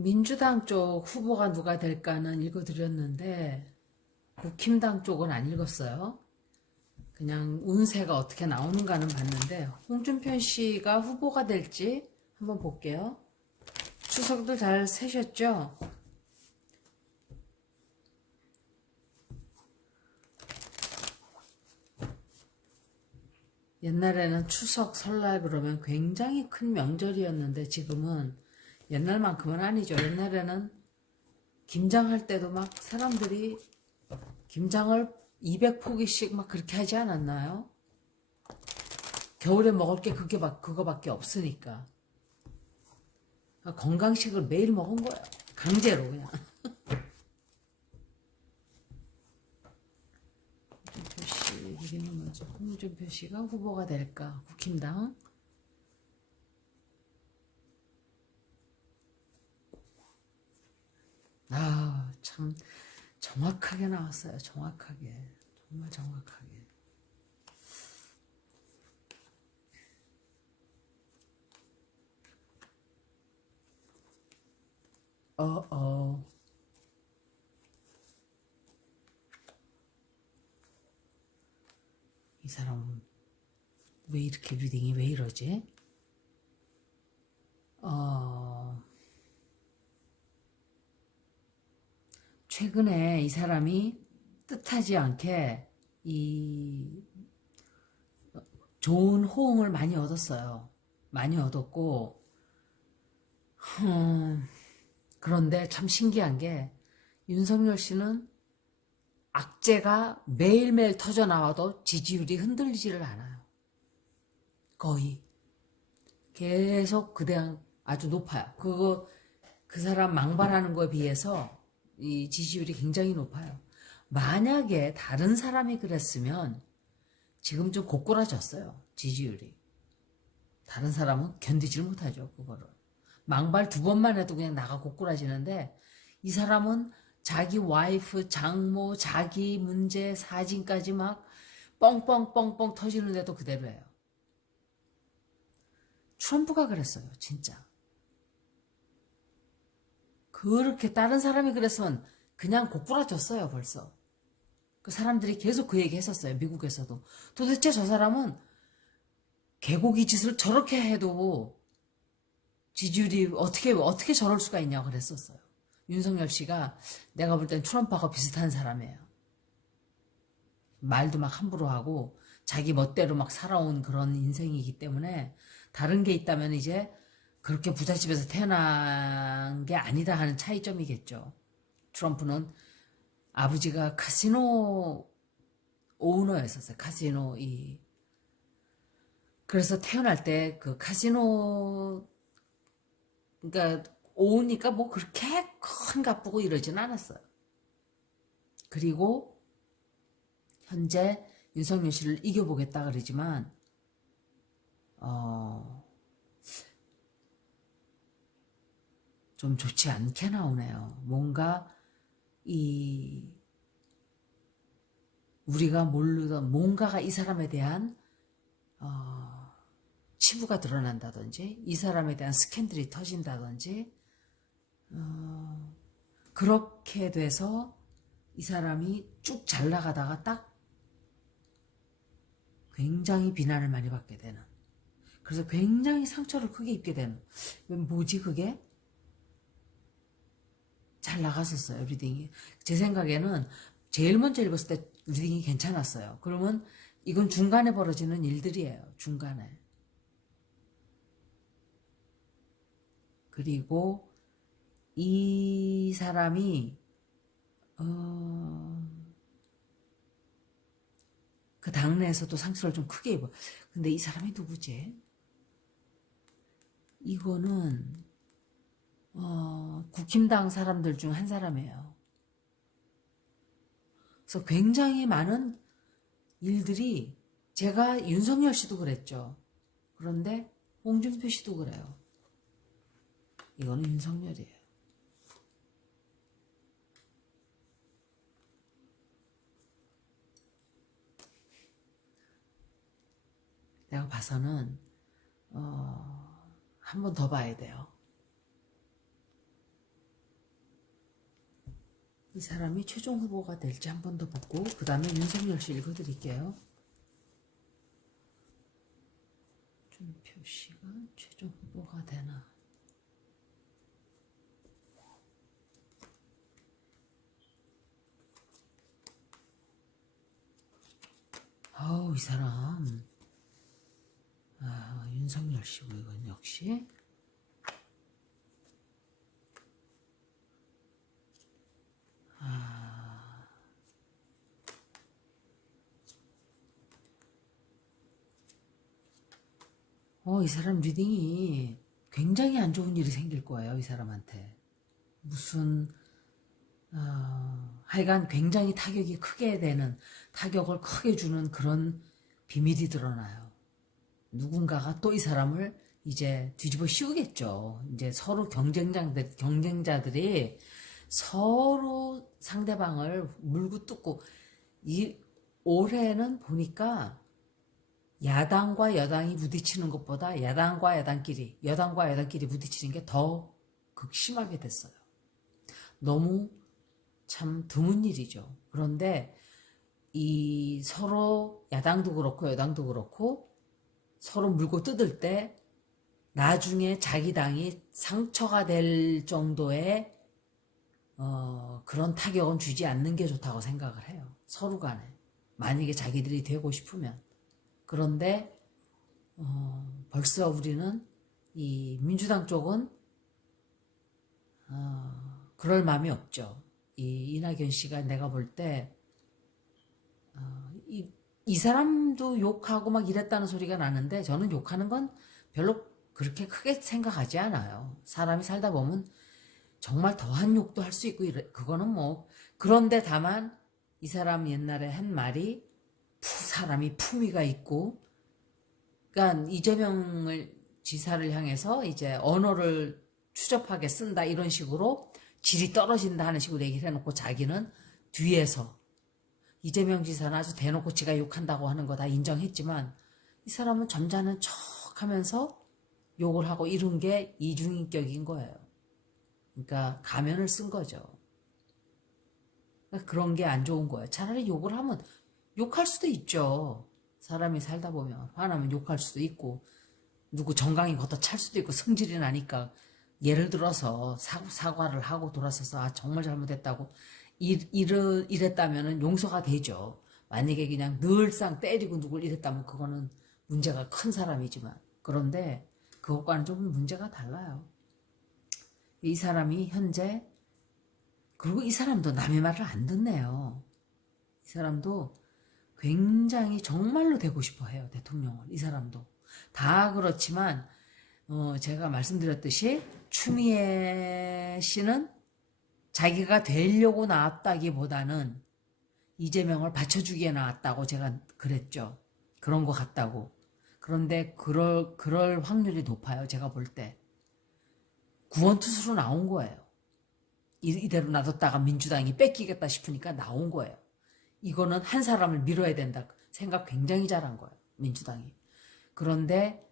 민주당 쪽 후보가 누가 될까는 읽어드렸는데 국힘당 쪽은 안 읽었어요. 그냥 운세가 어떻게 나오는가는 봤는데 홍준표 씨가 후보가 될지 한번 볼게요. 추석들 잘 세셨죠? 옛날에는 추석, 설날 그러면 굉장히 큰 명절이었는데 지금은 옛날만큼은 아니죠. 옛날에는 김장할 때도 막 사람들이 김장을 200포기씩 막 그렇게 하지 않았나요? 겨울에 먹을 게 그거밖에 없으니까. 건강식을 매일 먹은 거야. 강제로 그냥. 홍준표 씨, 이름은 뭐죠? 홍준표 씨가 후보가 될까? 국힘당. 참 정확하게 나왔어요. 정확하게. 정말 정확하게. 어. 이 사람은 왜 이렇게 리딩이 왜 이러지? 최근에 이 사람이 뜻하지 않게 이 좋은 호응을 많이 얻었어요. 많이 얻었고, 그런데 참 신기한 게 윤석열 씨는 악재가 매일매일 터져 나와도 지지율이 흔들리지를 않아요. 거의. 계속 그대로 아주 높아요. 그 사람 망발하는 거에 비해서 이 지지율이 굉장히 높아요. 만약에 다른 사람이 그랬으면 지금 좀 고꾸라졌어요. 지지율이. 다른 사람은 견디질 못하죠. 그거를. 망발 2번만 해도 그냥 나가 고꾸라지는데 이 사람은 자기 와이프, 장모, 자기 문제, 사진까지 막 뻥뻥뻥뻥 터지는데도 그대로예요. 트럼프가 그랬어요. 진짜. 그렇게 다른 사람이 그랬으면 그냥 고꾸라졌어요. 벌써. 그 사람들이 계속 그 얘기 했었어요. 미국에서도. 도대체 저 사람은 개고기 짓을 저렇게 해도 지지율이 어떻게 저럴 수가 있냐고 그랬었어요. 윤석열 씨가 내가 볼 땐 트럼프하고 비슷한 사람이에요. 말도 막 함부로 하고 자기 멋대로 막 살아온 그런 인생이기 때문에 다른 게 있다면 이제 그렇게 부잣집에서 태어난 게 아니다 하는 차이점이겠죠. 트럼프는 아버지가 카지노 오너였었어요. 그래서 태어날 때 그 카지노 그러니까 오니까 뭐 그렇게 큰 가쁘고 이러진 않았어요. 그리고 현재 윤석열 씨를 이겨보겠다 그러지만 좀 좋지 않게 나오네요. 뭔가 이 우리가 모르던 뭔가가 이 사람에 대한 치부가 드러난다든지 이 사람에 대한 스캔들이 터진다든지 그렇게 돼서 이 사람이 쭉 잘 나가다가 딱 굉장히 비난을 많이 받게 되는 그래서 굉장히 상처를 크게 입게 되는 뭐지 그게? 잘 나갔었어요 리딩이. 제 생각에는 제일 먼저 읽었을 때 리딩이 괜찮았어요. 그러면 이건 중간에 벌어지는 일들이에요. 중간에. 그리고 이 사람이 그 당내에서도 상처를 좀 크게 입어. 근데 이 사람이 누구지? 이거는 국힘당 사람들 중 한 사람이에요. 그래서 굉장히 많은 일들이 제가 윤석열 씨도 그랬죠. 그런데 홍준표 씨도 그래요. 이거는 윤석열이에요. 내가 봐서는 한 번 더 봐야 돼요. 이 사람이 최종 후보가 될지 한 번 더 보고 그 다음에 윤석열 씨 읽어드릴게요. 준표 씨가 최종 후보가 되나? 아우 이 사람 윤석열 씨고 이건 역시 이 사람 리딩이 굉장히 안 좋은 일이 생길 거예요. 이 사람한테 무슨 하여간 굉장히 타격이 크게 되는 타격을 크게 주는 그런 비밀이 드러나요. 누군가가 또 이 사람을 이제 뒤집어 씌우겠죠. 이제 서로 경쟁자들이 서로 상대방을 물고 뜯고 이 올해는 보니까 야당과 여당이 부딪히는 것보다 여당과 여당끼리 부딪히는 게 더 극심하게 됐어요. 너무 참 드문 일이죠. 그런데 이 서로 야당도 그렇고 여당도 그렇고 서로 물고 뜯을 때 나중에 자기 당이 상처가 될 정도의 그런 타격은 주지 않는 게 좋다고 생각을 해요. 서로 간에. 만약에 자기들이 되고 싶으면. 그런데 벌써 우리는 이 민주당 쪽은 그럴 마음이 없죠. 이 이낙연 씨가 내가 볼 때 이 사람도 욕하고 막 이랬다는 소리가 나는데 저는 욕하는 건 별로 그렇게 크게 생각하지 않아요. 사람이 살다 보면 정말 더한 욕도 할 수 있고 그거는 뭐 그런데 다만 이 사람 옛날에 한 말이 사람이 품위가 있고 그러니까 이재명을 지사를 향해서 이제 언어를 추접하게 쓴다 이런 식으로 질이 떨어진다 하는 식으로 얘기를 해놓고 자기는 뒤에서 이재명 지사는 아주 대놓고 지가 욕한다고 하는 거 다 인정했지만 이 사람은 점잖은 척 하면서 욕을 하고 이런 게 이중인격인 거예요. 그러니까 가면을 쓴 거죠. 그러니까 그런 게 안 좋은 거예요. 차라리 욕을 하면 욕할 수도 있죠. 사람이 살다 보면 화나면 욕할 수도 있고 누구 정강이 걷어찰 수도 있고 성질이 나니까 예를 들어서 사과를 하고 돌아서서 정말 잘못했다고 이랬다면 용서가 되죠. 만약에 그냥 늘상 때리고 누굴 이랬다면 그거는 문제가 큰 사람이지만 그런데 그것과는 좀 문제가 달라요. 이 사람이 현재 그리고 이 사람도 남의 말을 안 듣네요. 이 사람도 굉장히 정말로 되고 싶어 해요. 대통령을. 이 사람도. 다 그렇지만 제가 말씀드렸듯이 추미애 씨는 자기가 되려고 나왔다기보다는 이재명을 받쳐주기에 나왔다고 제가 그랬죠. 그런 것 같다고. 그런데 그럴 확률이 높아요. 제가 볼 때. 구원투수로 나온 거예요. 이대로 놔뒀다가 민주당이 뺏기겠다 싶으니까 나온 거예요. 이거는 한 사람을 밀어야 된다. 생각 굉장히 잘한 거예요. 민주당이. 그런데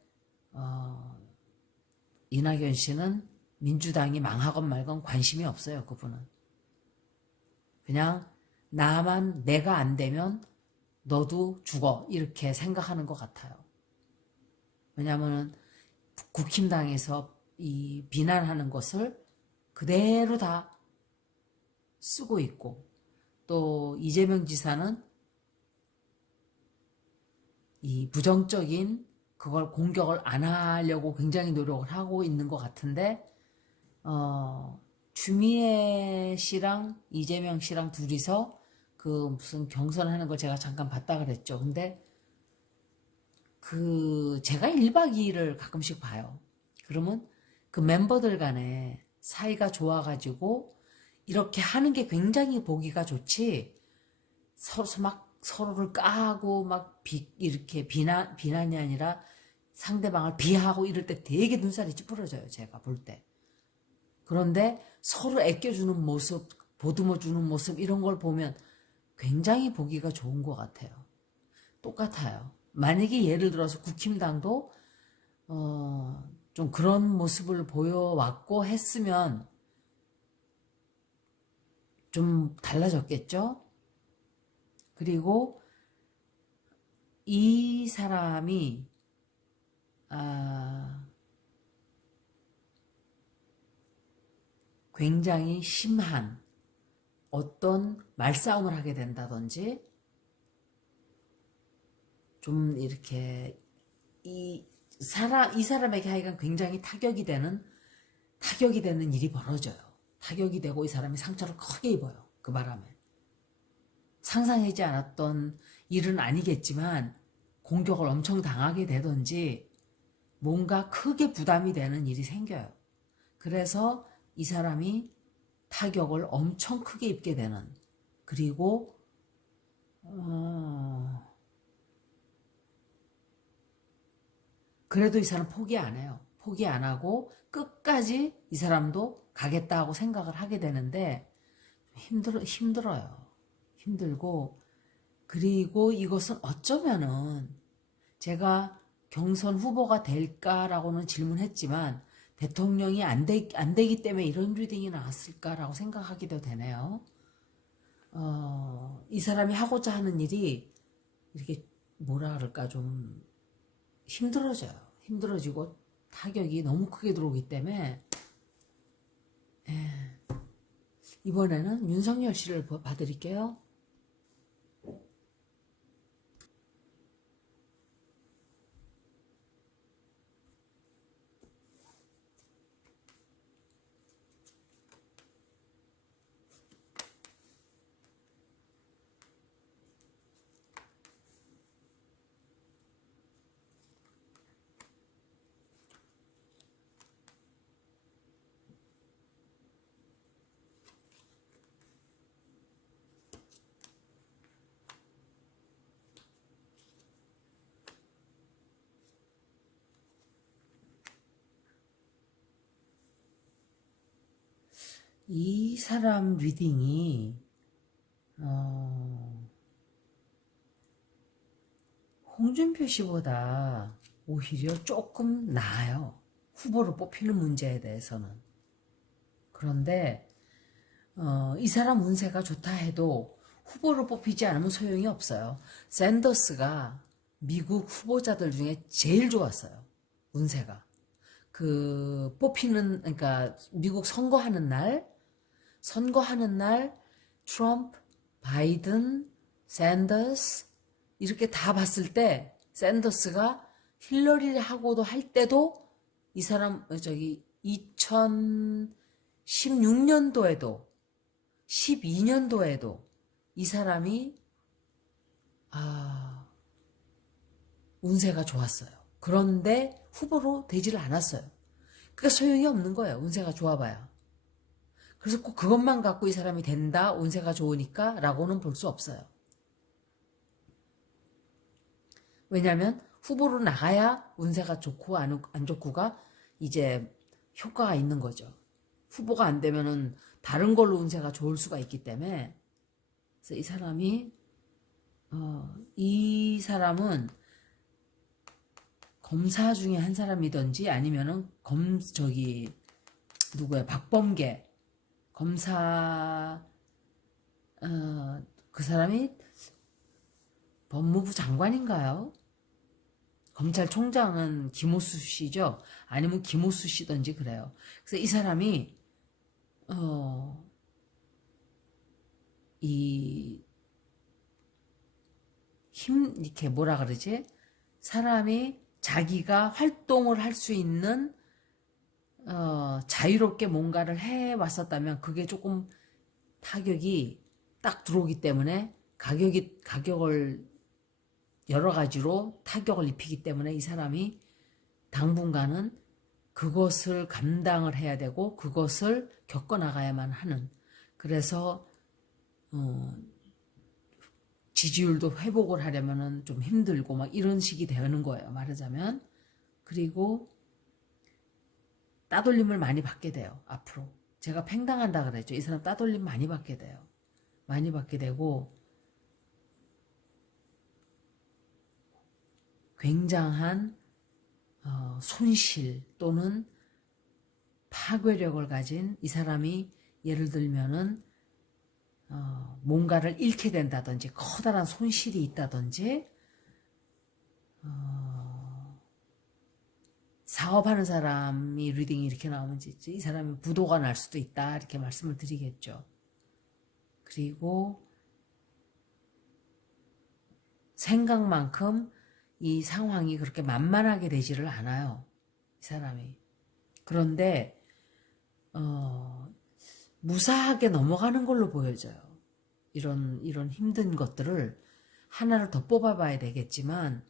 이낙연 씨는 민주당이 망하건 말건 관심이 없어요. 그분은. 그냥 나만 내가 안 되면 너도 죽어 이렇게 생각하는 것 같아요. 왜냐하면 국힘당에서 이 비난하는 것을 그대로 다 쓰고 있고 또 이재명 지사는 이 부정적인 그걸 공격을 안 하려고 굉장히 노력을 하고 있는 것 같은데 추미애 씨랑 이재명 씨랑 둘이서 그 무슨 경선하는 걸 제가 잠깐 봤다 그랬죠. 근데 제가 1박 2일을 가끔씩 봐요. 그러면 그 멤버들 간에 사이가 좋아가지고 이렇게 하는 게 굉장히 보기가 좋지 서로를 까고 막 이렇게 비난이 아니라 상대방을 비하하고 이럴 때 되게 눈살이 찌푸려져요. 제가 볼 때. 그런데 서로 아껴주는 모습, 보듬어주는 모습 이런 걸 보면 굉장히 보기가 좋은 것 같아요. 똑같아요. 만약에 예를 들어서 국힘당도 좀 그런 모습을 보여왔고 했으면 좀 달라졌겠죠? 그리고 이 사람이 굉장히 심한 어떤 말싸움을 하게 된다든지 좀 이렇게 이 사람에게 하여간 굉장히 타격이 되는 일이 벌어져요. 타격이 되고 이 사람이 상처를 크게 입어요. 그 바람에. 상상하지 않았던 일은 아니겠지만 공격을 엄청 당하게 되든지 뭔가 크게 부담이 되는 일이 생겨요. 그래서 이 사람이 타격을 엄청 크게 입게 되는, 그리고 그래도 이 사람 포기 안 해요. 포기 안 하고 끝까지 이 사람도 가겠다 하고 생각을 하게 되는데 힘들어요. 힘들고, 그리고 이것은 어쩌면은 제가 경선 후보가 될까라고는 질문했지만 대통령이 안 되기 때문에 이런 리딩이 나왔을까라고 생각하기도 되네요. 이 사람이 하고자 하는 일이 이렇게 뭐라 그럴까 좀 힘들어져요. 힘들어지고 타격이 너무 크게 들어오기 때문에 이번에는 윤석열 씨를 봐드릴게요. 이 사람 리딩이 홍준표 씨보다 오히려 조금 나아요. 후보로 뽑히는 문제에 대해서는. 그런데 이 사람 운세가 좋다 해도 후보로 뽑히지 않으면 소용이 없어요. 샌더스가 미국 후보자들 중에 제일 좋았어요. 운세가. 그러니까 미국 선거하는 날 트럼프, 바이든, 샌더스 이렇게 다 봤을 때 샌더스가 힐러리하고도 할 때도 이 사람 2016년도에도 12년도에도 이 사람이 운세가 좋았어요. 그런데 후보로 되지를 않았어요. 그러니까 소용이 없는 거예요. 운세가 좋아봐야. 그래서 꼭 그것만 갖고 이 사람이 된다, 운세가 좋으니까 라고는 볼 수 없어요. 왜냐하면 후보로 나가야 운세가 좋고 안 좋고가 이제 효과가 있는 거죠. 후보가 안 되면은 다른 걸로 운세가 좋을 수가 있기 때문에. 그래서 이 사람은 검사 중에 한 사람이든지 아니면은 누구야, 박범계 검사, 그 사람이 법무부 장관인가요? 검찰총장은 김호수 씨죠. 아니면 김호수 씨든지 그래요. 그래서 이 사람이 이렇게 뭐라 그러지? 사람이 자기가 활동을 할 수 있는 자유롭게 뭔가를 해왔었다면 그게 조금 타격이 딱 들어오기 때문에 가격을 여러 가지로 타격을 입히기 때문에 이 사람이 당분간은 그것을 감당을 해야 되고 그것을 겪어나가야만 하는, 그래서 지지율도 회복을 하려면은 좀 힘들고 막 이런 식이 되는 거예요, 말하자면. 그리고 따돌림을 많이 받게 돼요, 앞으로. 제가 팽당한다 그랬죠. 이 사람 따돌림 많이 받게 돼요. 많이 받게 되고 굉장한 손실 또는 파괴력을 가진 이 사람이, 예를 들면은 뭔가를 잃게 된다든지 커다란 손실이 있다든지 사업하는 사람이 리딩이 이렇게 나오면 이 사람이 부도가 날 수도 있다 이렇게 말씀을 드리겠죠. 그리고 생각만큼 이 상황이 그렇게 만만하게 되지를 않아요. 이 사람이. 그런데 무사하게 넘어가는 걸로 보여져요. 이런 힘든 것들을 하나를 더 뽑아봐야 되겠지만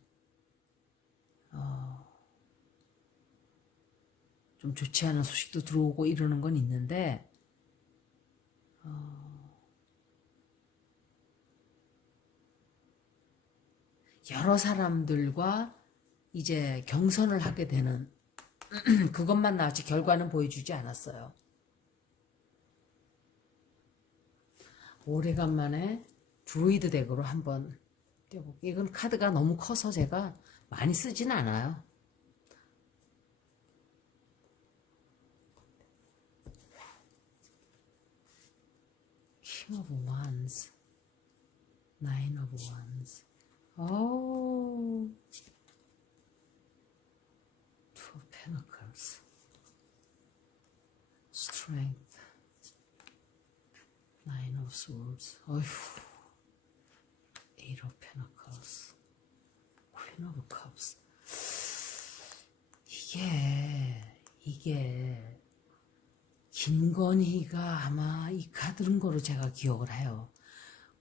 좀 좋지 않은 소식도 들어오고 이러는 건 있는데 여러 사람들과 이제 경선을 하게 되는 그것만 나왔지 결과는 보여주지 않았어요. 오래간만에 드루이드 덱으로 한번 띄워볼게요. 이건 카드가 너무 커서 제가 많이 쓰진 않아요. King of Wands, Nine of Wands. Oh, Two of Pentacles, Strength, Nine of Swords. 어휴, Eight of Pentacles, Queen of Cups. 이게 김건희가 아마 이 카드는 거로 제가 기억을 해요.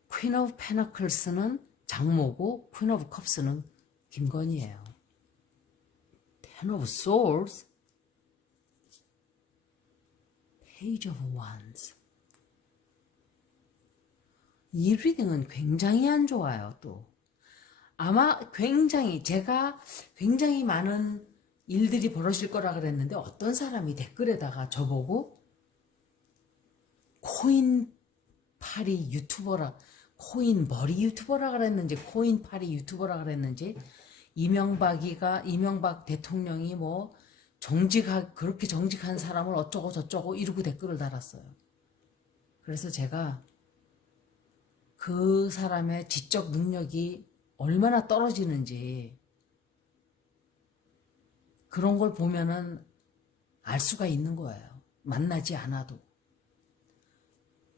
Queen of Pentacles는 장모고 Queen of Cups는 김건희예요. Ten of Swords, Page of Wands. 이 리딩은 굉장히 안 좋아요. 또 아마 제가 굉장히 많은 일들이 벌어질 거라 그랬는데 어떤 사람이 댓글에다가 저보고 코인파리 유튜버라 코인머리 유튜버라 그랬는지 코인파리 유튜버라 그랬는지 이명박 대통령이 뭐 그렇게 정직한 사람을 어쩌고 저쩌고 이러고 댓글을 달았어요. 그래서 제가 그 사람의 지적 능력이 얼마나 떨어지는지 그런 걸 보면은 알 수가 있는 거예요. 만나지 않아도.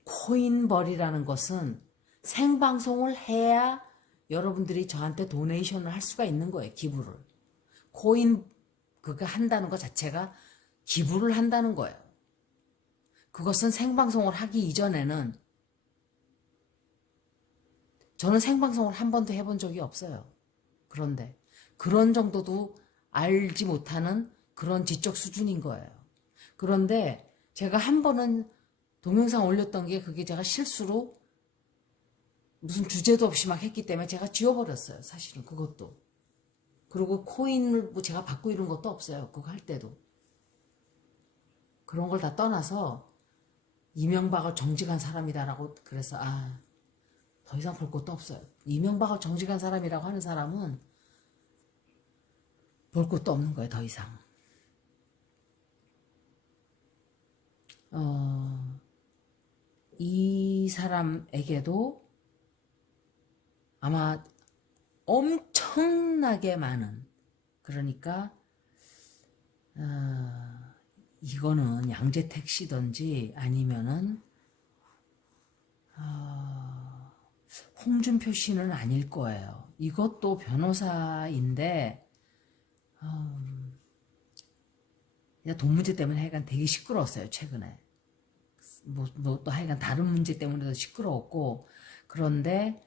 코인벌이라는 것은 생방송을 해야 여러분들이 저한테 도네이션을 할 수가 있는 거예요. 기부를. 그거 한다는 것 자체가 기부를 한다는 거예요. 그것은 생방송을 하기 이전에는 저는 생방송을 한 번도 해본 적이 없어요. 그런데 그런 정도도 알지 못하는 그런 지적 수준인 거예요. 그런데 제가 한 번은 동영상 올렸던 게 그게 제가 실수로 무슨 주제도 없이 막 했기 때문에 제가 지워버렸어요. 사실은 그것도. 그리고 코인을 뭐 제가 받고 이런 것도 없어요. 그거 할 때도. 그런 걸 다 떠나서 이명박을 정직한 사람이다라고 그래서 더 이상 볼 것도 없어요. 이명박을 정직한 사람이라고 하는 사람은 볼 것도 없는 거예요. 더 이상. 이 사람에게도 아마 엄청나게 많은 그러니까 이거는 양재택 씨든지 아니면은 홍준표 씨는 아닐 거예요. 이것도 변호사인데 돈 문제 때문에 하여간 되게 시끄러웠어요. 최근에. 또 하여간 다른 문제 때문에도 시끄러웠고 그런데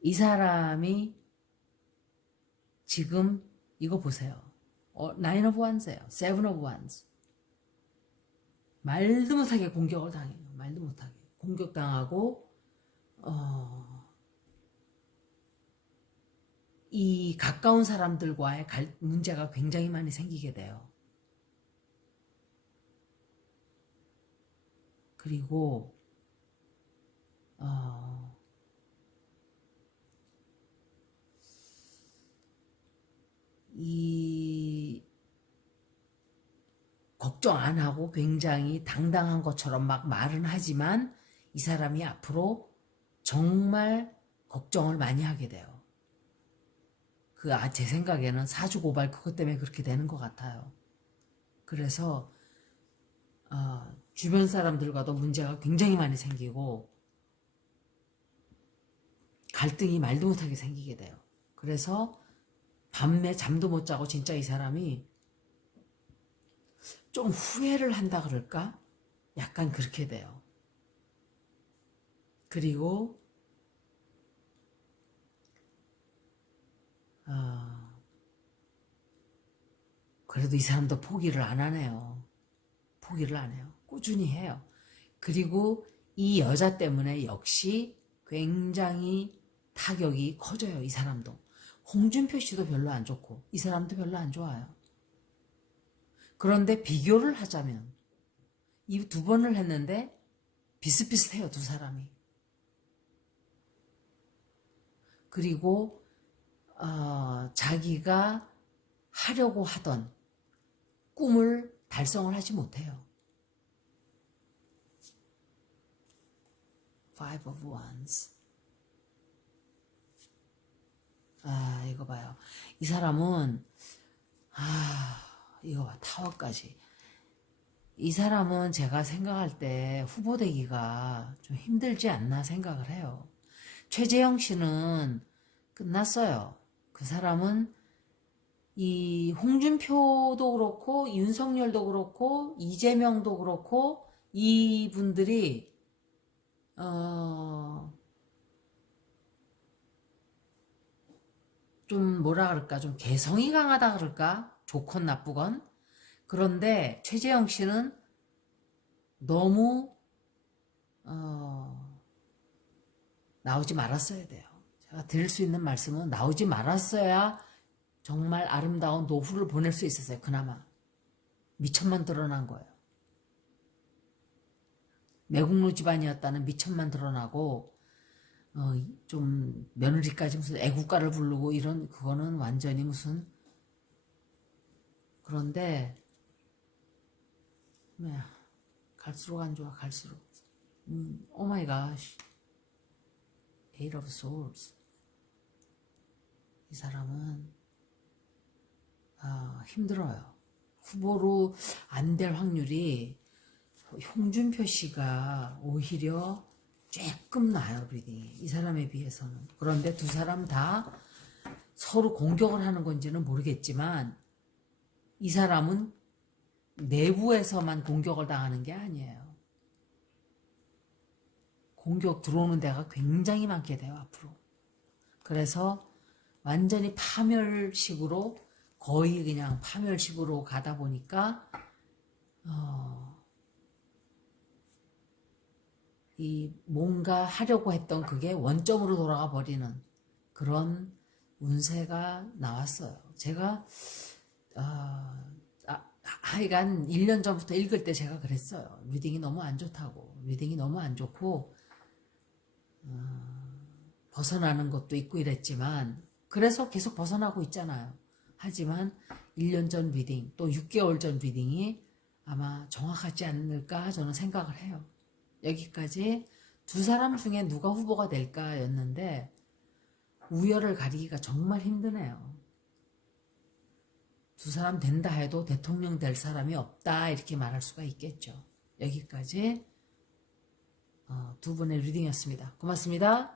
이 사람이 지금 이거 보세요. Nine of Wands예요. Seven of Wands. 말도 못하게 공격을 당해요. 말도 못하게. 공격당하고 이 가까운 사람들과의 문제가 굉장히 많이 생기게 돼요. 그리고 걱정 안 하고 굉장히 당당한 것처럼 막 말은 하지만 이 사람이 앞으로 정말 걱정을 많이 하게 돼요. 제 생각에는 사주고발 그것 때문에 그렇게 되는 것 같아요. 그래서 주변 사람들과도 문제가 굉장히 많이 생기고 갈등이 말도 못하게 생기게 돼요. 그래서 밤에 잠도 못 자고 진짜 이 사람이 좀 후회를 한다 그럴까? 약간 그렇게 돼요. 그리고 그래도 이 사람도 포기를 안 하네요. 포기를 안 해요. 꾸준히 해요. 그리고 이 여자 때문에 역시 굉장히 타격이 커져요. 이 사람도. 홍준표 씨도 별로 안 좋고 이 사람도 별로 안 좋아요. 그런데 비교를 하자면 이 두 번을 했는데 비슷비슷해요. 두 사람이. 그리고 자기가 하려고 하던 꿈을 달성을 하지 못해요. Five of Wands. 이거 봐요. 이 사람은 이거 봐. 타워까지. 이 사람은 제가 생각할 때 후보 되기가 좀 힘들지 않나 생각을 해요. 최재형 씨는 끝났어요. 그 사람은 이 홍준표도 그렇고 윤석열도 그렇고 이재명도 그렇고 이분들이 좀 뭐라 그럴까 좀 개성이 강하다 그럴까 좋건 나쁘건 그런데 최재형 씨는 너무 나오지 말았어야 돼요. 제가 드릴 수 있는 말씀은 나오지 말았어야 정말 아름다운 노후를 보낼 수 있었어요. 그나마 미천만 드러난 거예요. 매국노 집안이었다는 미천만 드러나고 좀 며느리까지 무슨 애국가를 부르고 이런 그거는 완전히 무슨 그런데 갈수록 안 좋아 갈수록 오 마이 갓 Eight of Swords 이 사람은 힘들어요. 후보로 안 될 확률이 홍준표 씨가 오히려 조금 나아요. 리딩이 이 사람에 비해서는. 그런데 두 사람 다 서로 공격을 하는 건지는 모르겠지만 이 사람은 내부에서만 공격을 당하는 게 아니에요. 공격 들어오는 데가 굉장히 많게 돼요. 앞으로. 그래서 완전히 파멸식으로 거의 그냥 파멸식으로 가다 보니까 이 뭔가 하려고 했던 그게 원점으로 돌아가 버리는 그런 운세가 나왔어요. 제가 하여간 1년 전부터 읽을 때 제가 그랬어요. 리딩이 너무 안 좋다고. 리딩이 너무 안 좋고 벗어나는 것도 있고 이랬지만 그래서 계속 벗어나고 있잖아요. 하지만 1년 전 리딩 또 6개월 전 리딩이 아마 정확하지 않을까 저는 생각을 해요. 여기까지 두 사람 중에 누가 후보가 될까 였는데 우열을 가리기가 정말 힘드네요. 두 사람 된다 해도 대통령 될 사람이 없다 이렇게 말할 수가 있겠죠. 여기까지 두 분의 리딩이었습니다. 고맙습니다.